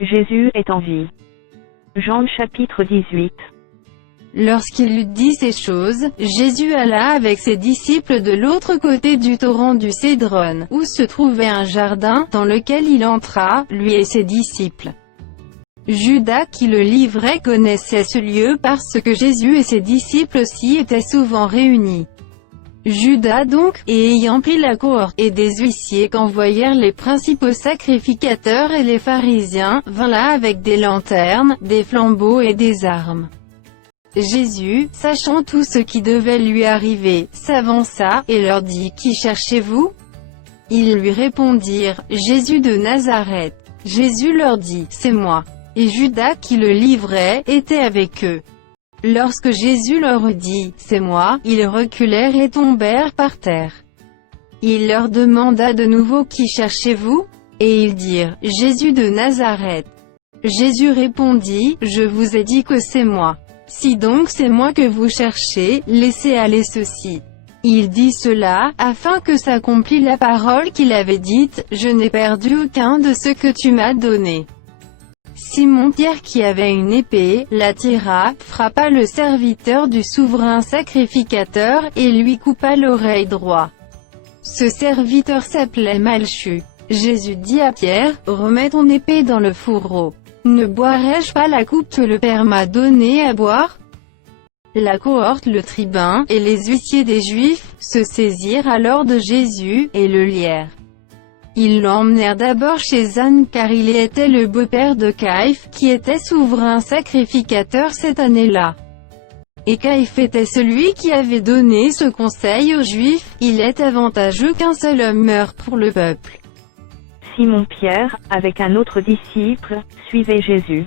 Jésus est en vie. Jean chapitre 18. Lorsqu'il eut dit ces choses, Jésus alla avec ses disciples de l'autre côté du torrent du Cédron, où se trouvait un jardin, dans lequel il entra, lui et ses disciples. Judas qui le livrait connaissait ce lieu parce que Jésus et ses disciples s'y étaient souvent réunis. Judas donc, et ayant pris la cohorte et des huissiers qu'envoyèrent les principaux sacrificateurs et les pharisiens, vint là avec des lanternes, des flambeaux et des armes. Jésus, sachant tout ce qui devait lui arriver, s'avança, et leur dit: Qui cherchez-vous? Ils lui répondirent: Jésus de Nazareth. Jésus leur dit: C'est moi. Et Judas qui le livrait, était avec eux. Lorsque Jésus leur eut dit: C'est moi, ils reculèrent et tombèrent par terre. Il leur demanda de nouveau: Qui cherchez-vous? Et ils dirent: Jésus de Nazareth. Jésus répondit: Je vous ai dit que c'est moi. Si donc c'est moi que vous cherchez, laissez aller ceux-ci. Il dit cela, afin que s'accomplît la parole qu'il avait dite: Je n'ai perdu aucun de ceux que tu m'as donnés. Simon-Pierre qui avait une épée, la tira, frappa le serviteur du souverain sacrificateur, et lui coupa l'oreille droite. Ce serviteur s'appelait Malchu. Jésus dit à Pierre: Remets ton épée dans le fourreau. Ne boirai-je pas la coupe que le Père m'a donnée à boire? La cohorte, le tribun, et les huissiers des Juifs, se saisirent alors de Jésus, et le lièrent. Ils l'emmenèrent d'abord chez Anne car il était le beau-père de Caïphe, qui était souverain sacrificateur cette année-là. Et Caïphe était celui qui avait donné ce conseil aux Juifs: il est avantageux qu'un seul homme meure pour le peuple. Simon-Pierre, avec un autre disciple, suivait Jésus.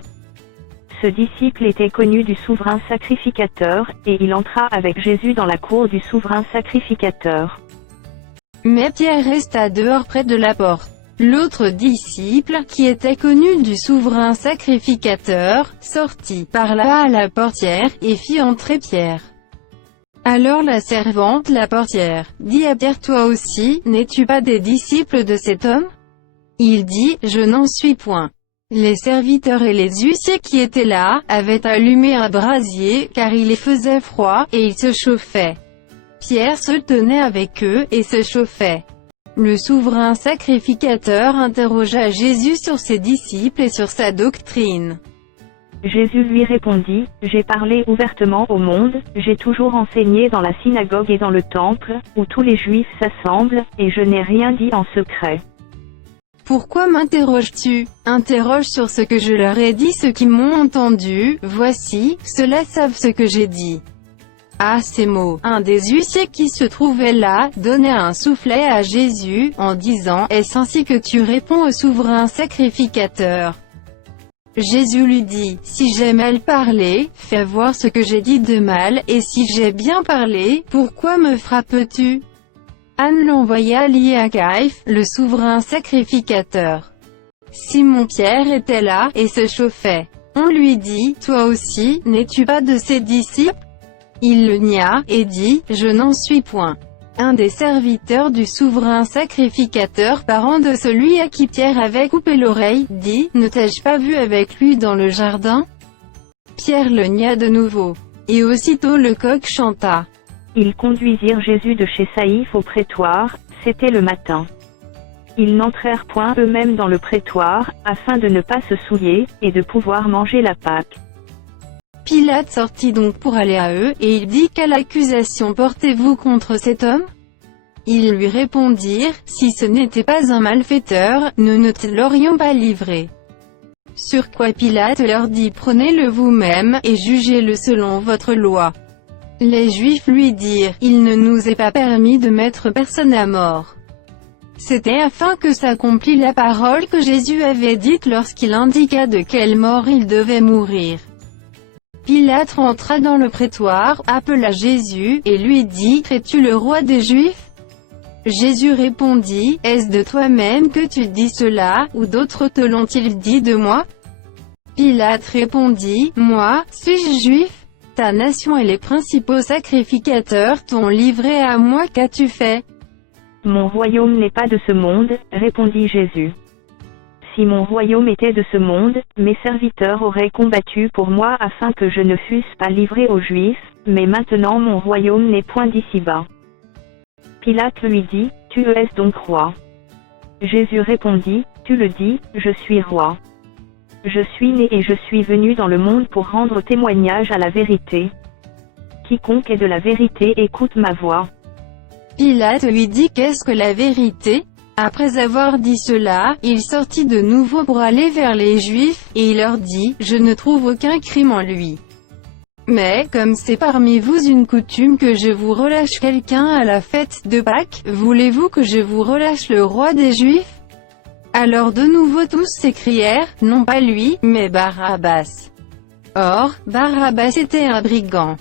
Ce disciple était connu du souverain sacrificateur, et il entra avec Jésus dans la cour du souverain sacrificateur. Mais Pierre resta dehors près de la porte. L'autre disciple, qui était connu du souverain sacrificateur, sortit par là à la portière, et fit entrer Pierre. Alors la servante, la portière, dit à Pierre: Toi aussi, n'es-tu pas des disciples de cet homme? Il dit: Je n'en suis point. Les serviteurs et les huissiers qui étaient là, avaient allumé un brasier, car il y faisait froid, et ils se chauffaient. Pierre se tenait avec eux, et se chauffait. Le souverain sacrificateur interrogea Jésus sur ses disciples et sur sa doctrine. Jésus lui répondit: J'ai parlé ouvertement au monde, j'ai toujours enseigné dans la synagogue et dans le temple, où tous les Juifs s'assemblent, et je n'ai rien dit en secret. Pourquoi m'interroges-tu? Interroge sur ce que je leur ai dit ceux qui m'ont entendu, voici, ceux-là savent ce que j'ai dit. À ces mots, un des huissiers qui se trouvait là, donna un soufflet à Jésus, en disant: Est-ce ainsi que tu réponds au souverain sacrificateur? Jésus lui dit: Si j'ai mal parlé, fais voir ce que j'ai dit de mal, et si j'ai bien parlé, pourquoi me frappes-tu? Anne l'envoya lié à Caïphe, le souverain sacrificateur. Simon-Pierre était là, et se chauffait. On lui dit: Toi aussi, n'es-tu pas de ses disciples? Il le nia, et dit: Je n'en suis point. Un des serviteurs du souverain sacrificateur, parent de celui à qui Pierre avait coupé l'oreille, dit: Ne t'ai-je pas vu avec lui dans le jardin? Pierre le nia de nouveau. Et aussitôt le coq chanta. Ils conduisirent Jésus de chez Saïphe au prétoire, c'était le matin. Ils n'entrèrent point eux-mêmes dans le prétoire, afin de ne pas se souiller, et de pouvoir manger la Pâque. Pilate sortit donc pour aller à eux, et il dit: Quelle accusation portez-vous contre cet homme? Ils lui répondirent: Si ce n'était pas un malfaiteur, nous ne te l'aurions pas livré. Sur quoi Pilate leur dit: Prenez-le vous-même, et jugez-le selon votre loi. Les Juifs lui dirent: Il ne nous est pas permis de mettre personne à mort. C'était afin que s'accomplît la parole que Jésus avait dite lorsqu'il indiqua de quelle mort il devait mourir. Pilate rentra dans le prétoire, appela Jésus, et lui dit: Es-tu le roi des Juifs? Jésus répondit: Est-ce de toi-même que tu dis cela, ou d'autres te l'ont-ils dit de moi? Pilate répondit: Moi, suis-je juif? Ta nation et les principaux sacrificateurs t'ont livré à moi, qu'as-tu fait? Mon royaume n'est pas de ce monde, répondit Jésus. Si mon royaume était de ce monde, mes serviteurs auraient combattu pour moi afin que je ne fusse pas livré aux Juifs, mais maintenant mon royaume n'est point d'ici-bas. Pilate lui dit, tu es donc roi? Jésus répondit, tu le dis, je suis roi. Je suis né et je suis venu dans le monde pour rendre témoignage à la vérité. Quiconque est de la vérité écoute ma voix. Pilate lui dit qu'est-ce que la vérité? Après avoir dit cela, il sortit de nouveau pour aller vers les Juifs, et il leur dit, je ne trouve aucun crime en lui. Mais, comme c'est parmi vous une coutume que je vous relâche quelqu'un à la fête de Pâques, voulez-vous que je vous relâche le roi des Juifs? Alors de nouveau tous s'écrièrent, non pas lui, mais Barabbas. Or, Barabbas était un brigand.